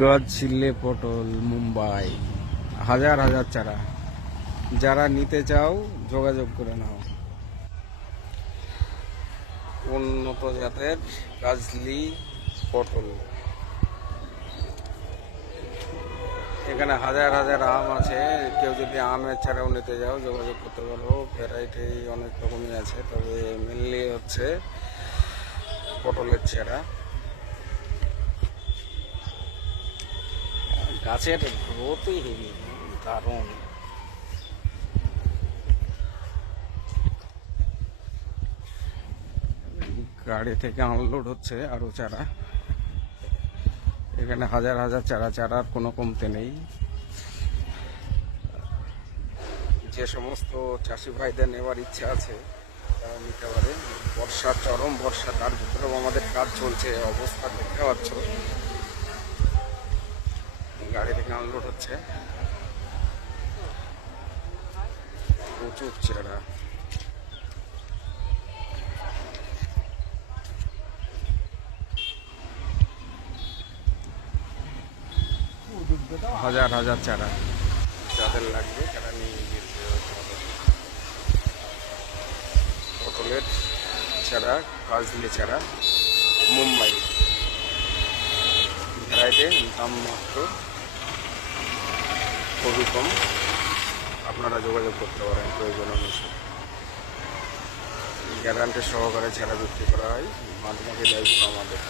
গাছচিল্লে পটল মুম্বাই, হাজার হাজার চারা। যারা নিতে চাও যোগাযোগ করে নাও। উন্নত জাতের কাজলি পটল। এখানে হাজার হাজার আম আছে। কেউ যদি আমের চারাও নিতে যাও যোগাযোগ করতে পারো। ভ্যারাইটি অনেক রকমই আছে, তবে মেনলি হচ্ছে পটলের চারা। গাছের গ্রোথই হেভি, দারুণ। গাড়ি থেকে আনলোড হচ্ছে আরো চারা। এখানে হাজার হাজার চারা, চারার কোনো কমতে নেই। যে সমস্ত চাষি ভাইদের নেওয়ার ইচ্ছা আছে তারা নিতে পারে। বর্ষা, চরম বর্ষা, তার ভিতরেও আমাদের কাজ চলছে। অবস্থা দেখতে পাচ্ছ, গাড়ি থেকে আনলোড হচ্ছে প্রচুর চারা। হাজার হাজার চারা, যাদের লাগবে তারা নিয়ে যেতে হবে। পটলের চারা, কাজলি চারা, মুম্বাই। ভ্যারাইটি দাম মাত্র খুবই কম। আপনারা যোগাযোগ করতে পারেন প্রয়োজন অনুসারে। গ্যারান্টি সহকারে চারা বিক্রি করা হয়, মাঝে মাঝে দায়িত্ব আমাদের।